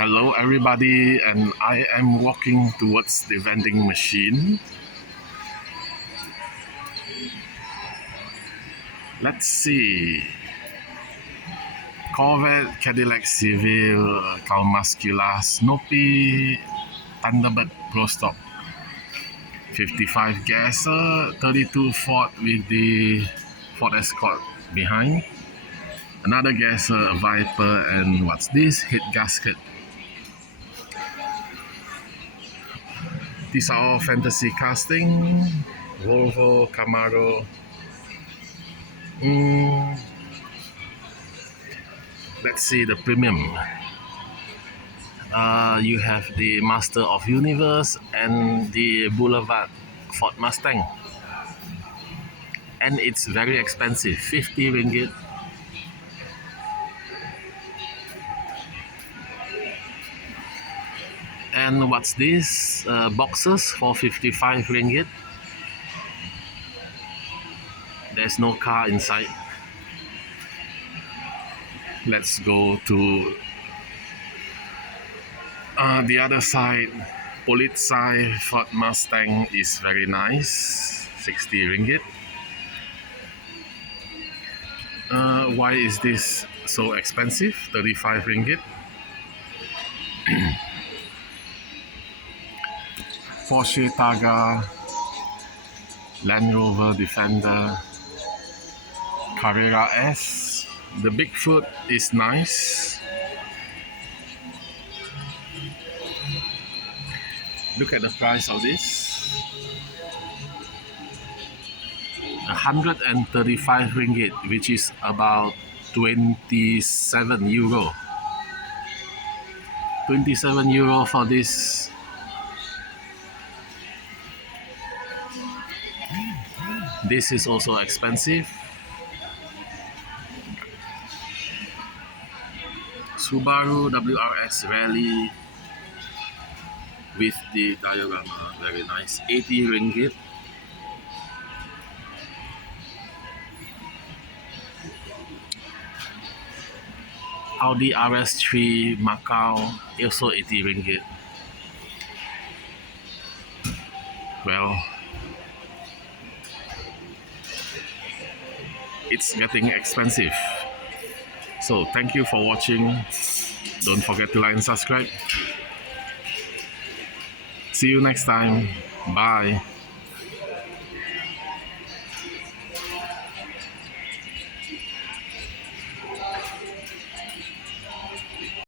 Hello everybody, and I am walking towards the vending machine. Let's see. Corvette, Cadillac Seville, Calmascula, Snoopy, Thunderbird Pro Stock. 55 Gasser, 32 Ford with the Ford Escort behind. Another Gasser, Viper, and what's this? Head gasket. These are all fantasy casting. Volvo, Camaro. Let's see the premium. You have the Master of Universe and the Boulevard Ford Mustang. And it's very expensive, 50 ringgit. And what's this? Boxes for 55 ringgit. There's no car inside. Let's go to the other side. Polizei Ford Mustang is very nice, 60 ringgit. Why is this so expensive? 35 ringgit. Porsche Targa, Land Rover Defender, Carrera S. The Bigfoot is nice. Look at the price of this. 135 ringgit, which is about 27 euro. 27 euro for this. This is also expensive. Subaru WRX Rally with the diorama, very nice, 80 ringgit. Audi RS3 Macau, also 80 ringgit. Well, it's getting expensive. So thank you for watching. Don't forget to like and subscribe. See you next time. Bye.